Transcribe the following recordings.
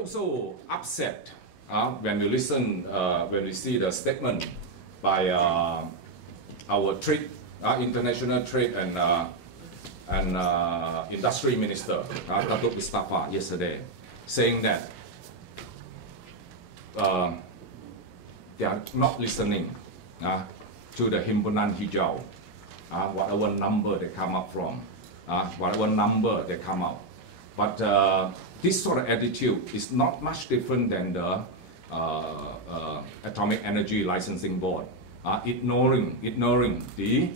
also upset when we listen, when we see the statement by our trade, international trade and industry minister, Datuk Mustafa, yesterday, saying that they are not listening to the Himpunan Hijau, whatever number they come up from, whatever number they come out. But this sort of attitude is not much different than the Atomic Energy Licensing Board, ignoring the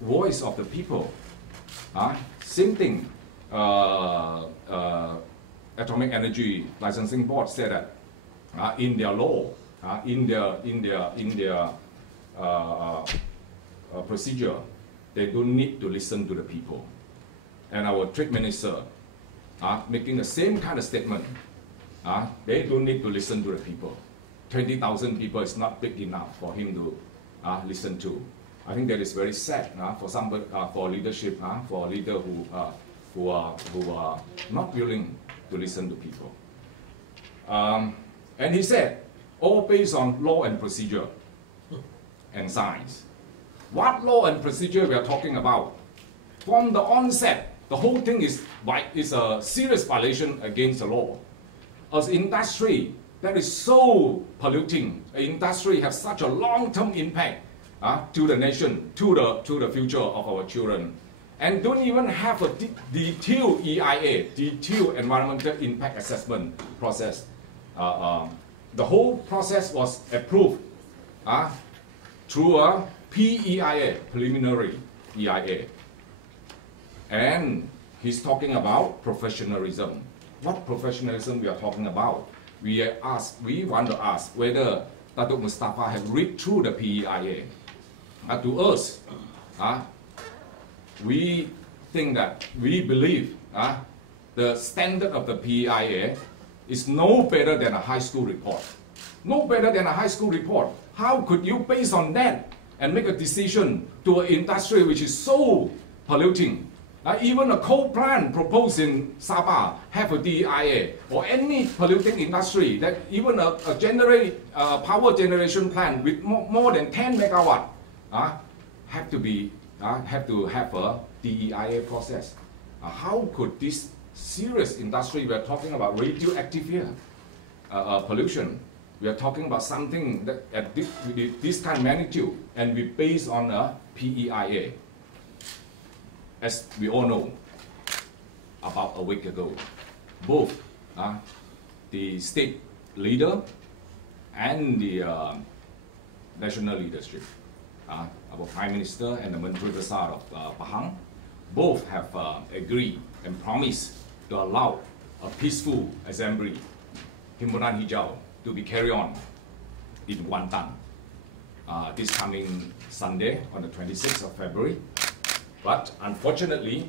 voice of the people. Same thing. Atomic Energy Licensing Board said that in their law, in their procedure, they don't need to listen to the people. And our trade minister making the same kind of statement. They don't need to listen to the people. 20,000 people is not big enough for him to listen to. I think that is very sad for somebody, for leadership, for a leader who are not willing to listen to people. And he said, all based on law and procedure and science. What law and procedure we are talking about? From the onset, the whole thing is a serious violation against the law. As industry that is so polluting, an industry has such a long-term impact to the nation, to the future of our children, and don't even have a detailed EIA, detailed environmental impact assessment process. The whole process was approved through a PEIA, preliminary EIA. And he's talking about professionalism. What professionalism we are talking about? We want to ask whether Datuk Mustafa have read through the PEIA. To us, we think that, we believe the standard of the PEIA is no better than a high school report. No better than a high school report. How could you, based on that, and make a decision to an industry which is so polluting? Even a coal plant proposed in Sabah have a DEIA, or any polluting industry, that even a power generation plant with more than 10 megawatt have to have a DEIA process. How could this serious industry, we are talking about radioactive here, pollution, we are talking about something that at this kind of magnitude, and we based on a PEIA. As we all know, about a week ago, both the state leader and the national leadership, our Prime Minister and the Menteri Besar of Pahang, both have agreed and promised to allow a peaceful assembly, Himpunan Hijau, to be carried on in Kuantan this coming Sunday on the 26th of February. But unfortunately,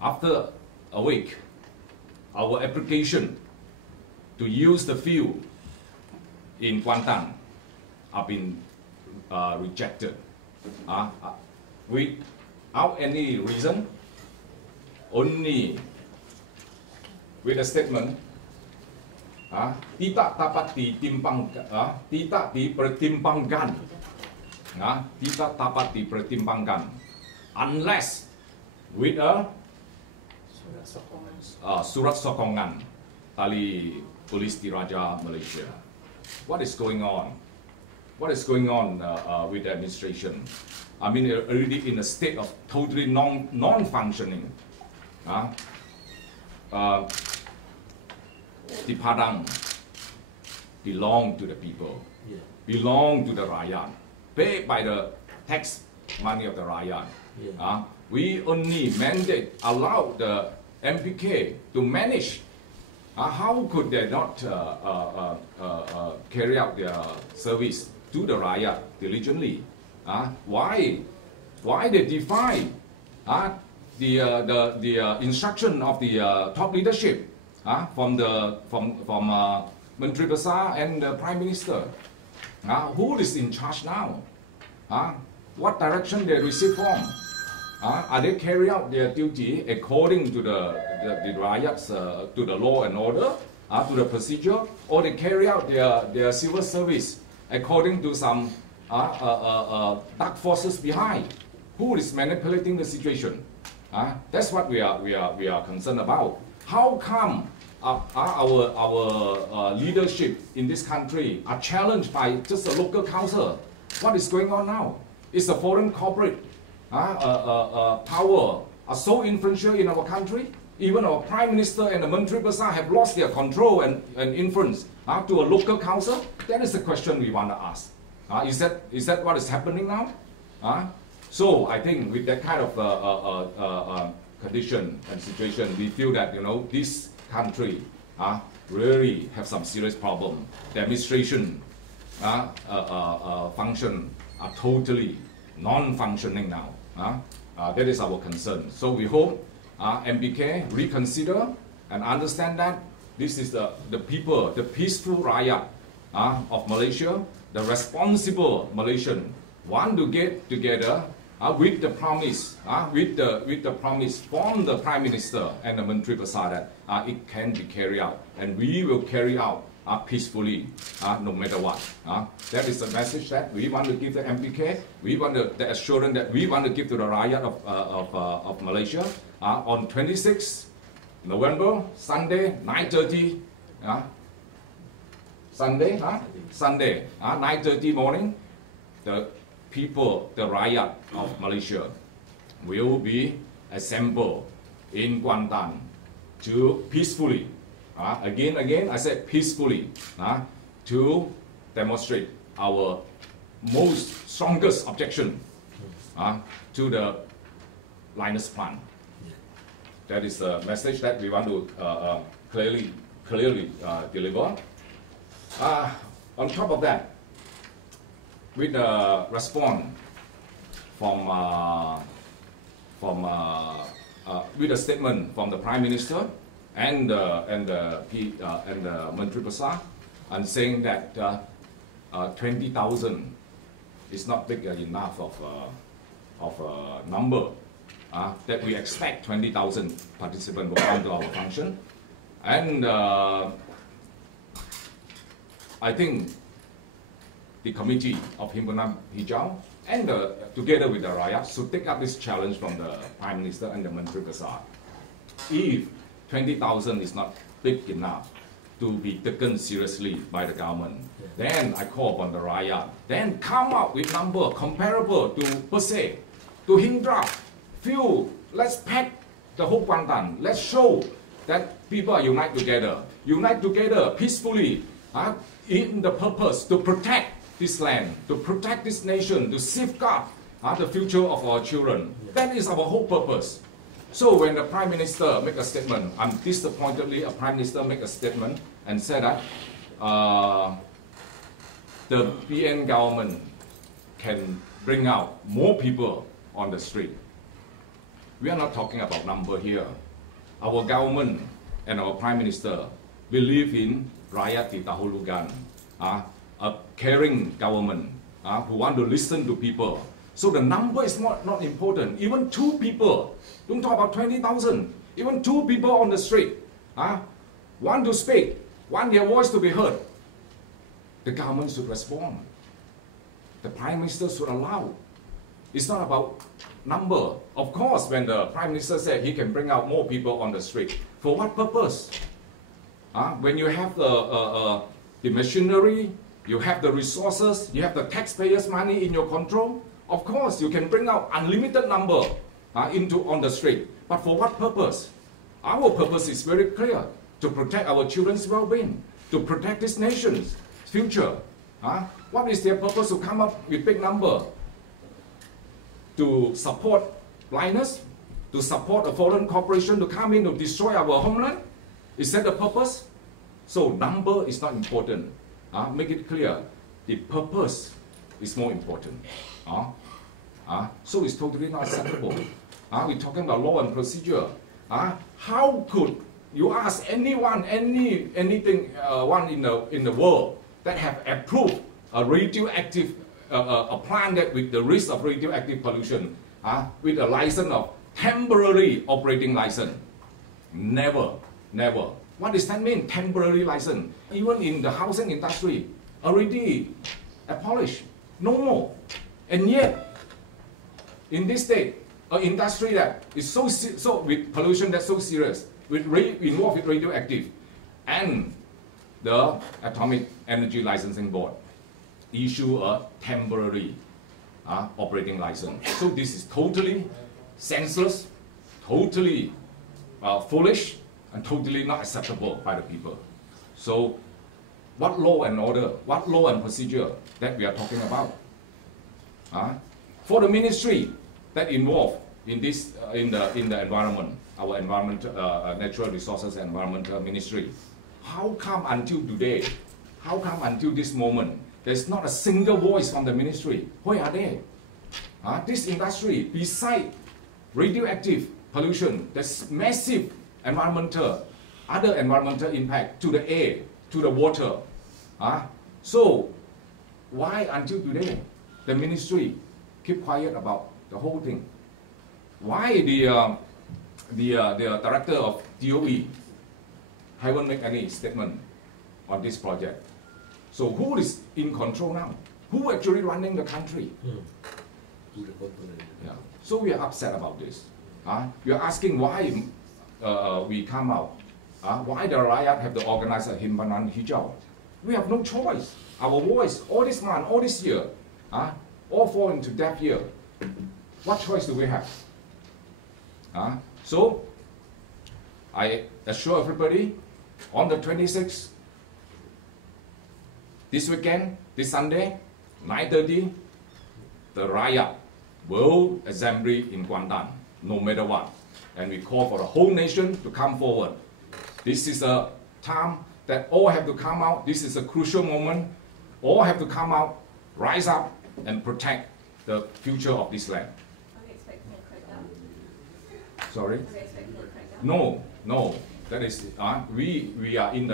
after a week, our application to use the field in Kuantan have been rejected without any reason, only with a statement, tidak dapat dipertimbangkan, unless with a surat sokongan dari Polis Diraja Malaysia. What is going on? What is going on with the administration? I mean, already in a state of totally non-functioning. The Padang belong to the people, belong to the Rakyat, paid by the tax money of the Rakyat. We only allow the MPK to manage. How could they not carry out their service to the Rakyat diligently? Why they defy the instruction of the top leadership from Menteri Besar and the Prime Minister? Who is in charge now? What direction they receive from? Are they carry out their duty according to the the riots to the law and order, to the procedure, or they carry out their civil service according to some dark forces behind. Who is manipulating the situation? That's what we are concerned about. How come our leadership in this country are challenged by just a local council? What is going on now? Is the foreign corporate power are so influential in our country? Even our Prime Minister and the Menteri Besar have lost their control and influence to a local council? That is the question we want to ask. Is that what is happening now? So I think with that kind of condition and situation, we feel that this country really have some serious problem. The administration function are totally non-functioning now. That is our concern. So we hope MPK reconsider and understand that this is the people, the peaceful riot of Malaysia, the responsible Malaysian want to get together with the promise, with the promise from the Prime Minister and the Menteri Besar that it can be carried out, and we will carry out peacefully, no matter what. That is the message that we want to give the MPK. We want the assurance that we want to give to the riot of Malaysia on 26 November, Sunday, 9:30. Sunday, 9:30 morning. The people, the riot of Malaysia, will be assembled in Kuantan to peacefully. Again, I said peacefully, to demonstrate our most strongest objection to the Lynas plant. That is the message that we want to clearly deliver. On top of that, with the response with a statement from the Prime Minister and the Menteri Besar, and saying that 20,000 is not big enough of a number, that we expect 20,000 participants will come to our function. And I think the committee of Himpunan Hijau and together with the rakyat should take up this challenge from the Prime Minister and the Menteri Besar. If 20,000 is not big enough to be taken seriously by the government, then I call upon the rakyat, then come up with number comparable to Persay, to Hindra, few. Let's pack the whole Kuantan. Let's show that people are unite together peacefully, in the purpose to protect this land, to protect this nation, to safeguard the future of our children. That is our whole purpose. So when the Prime Minister make a statement, disappointedly a Prime Minister make a statement and said that the PN government can bring out more people on the street. We are not talking about number here. Our government and our Prime Minister believe in rakyat di dahulukan, a caring government who want to listen to people. So the number is not important. Even 2 people, don't talk about 20,000, even 2 people on the street want to speak, want their voice to be heard. The government should respond. The Prime Minister should allow. It's not about number. Of course, when the Prime Minister said he can bring out more people on the street, for what purpose? When you have the machinery, you have the resources, you have the taxpayers' money in your control, of course you can bring out unlimited number on the street. But for what purpose? Our purpose is very clear: to protect our children's well-being, to protect this nation's future. What is their purpose to come up with big number? To support Lynas? To support a foreign corporation to come in to destroy our homeland? Is that the purpose? So number is not important. Make it clear. The purpose is more important. So it's totally not acceptable. We're talking about law and procedure. How could you ask anyone, anything, one in the world that have approved a radioactive a plant that with the risk of radioactive pollution, with a license of temporary operating license? Never, never. What does that mean? Temporary license. Even in the housing industry, already abolished. No more. And yet, in this state, an industry that is so with pollution that's so serious, involved with radioactive, and the Atomic Energy Licensing Board issue a temporary operating license. So this is totally senseless, totally foolish, and totally not acceptable by the people. So what law and order, what law and procedure that we are talking about? For the ministry that involved in this, in the environment, our environment, natural resources and environmental ministry, how come until today, how come until this moment, there's not a single voice from the ministry? Where are they? This industry, beside radioactive pollution, there's massive other environmental impact to the air, to the water. So why until today the ministry keep quiet about the whole thing? Why the director of DOE haven't made any statement on this project? So who is in control now? Who actually running the country? Yeah. So we are upset about this. We are asking why we come out. Why the riot have the organizer Himpunan Hijau? We have no choice. Our voice, all this month, all this year, all fall into deaf ear. What choice do we have? So I assure everybody, on the 26th, this weekend, this Sunday, 9:30, the riot, World Assembly in Kuantan, no matter what. And we call for the whole nation to come forward. This is a time that all have to come out. This is a crucial moment. All have to come out, rise up, and protect the future of this land. Are we expecting a crackdown? Sorry? Are we expecting a crackdown? No, no. That is, we are an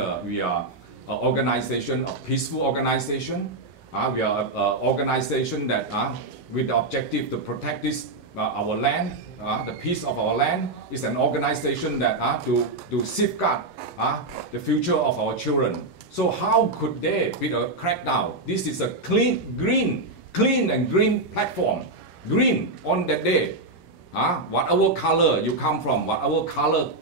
organization, a peaceful organization. We are an organization that, with the objective to protect this, our land, the peace of our land. Is an organization that to safeguard the future of our children. So how could there be a crackdown? This is a clean and green platform. Green on that day. Whatever color you come from, whatever color,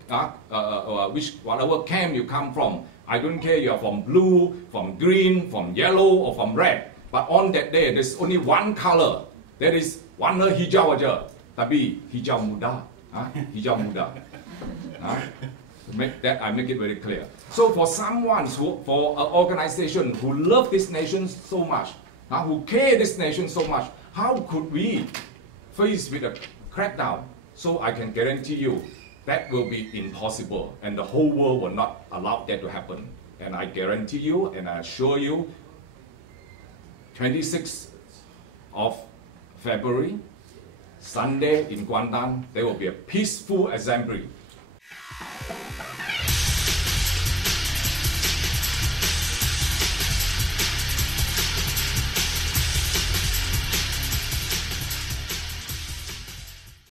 whatever camp you come from, I don't care you are from blue, from green, from yellow, or from red. But on that day, there's only one color. That is warna hijau aja, tapi hijau muda, hijau muda. To make that, I make it very clear. So for someone, for an organization who love this nation so much, who care this nation so much, how could we face with a crackdown? So I can guarantee you that will be impossible, and the whole world will not allow that to happen. And I guarantee you, and I assure you, 26th of February, Sunday in Kuantan, there will be a peaceful assembly